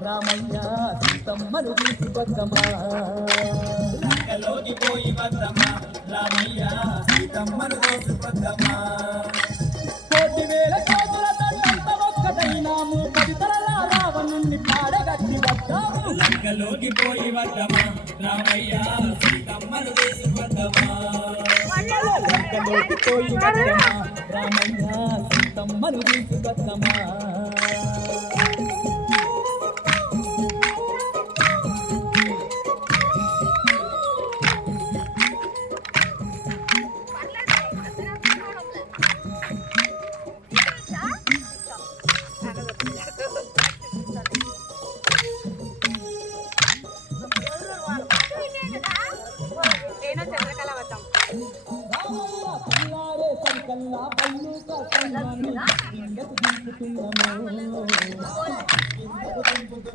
రామయ్య సీతమ్మను తీసుకొద్దమా లంకలోకి పోయి వద్దమా రామయ్య సీతమ్మను తీసుకొద్దమా కోటి వేల కోతుల తండంత ఒక్కటైనాము పది తలల రావణుణ్ణి పాడగట్టి వద్దాము లంకలోకి పోయి వద్దమా రామయ్య సీతమ్మను తీసుకొద్దమా లంకలోకి పోయి వద్దమా రామయ్య సీతమ్మను తీసుకొద్దమా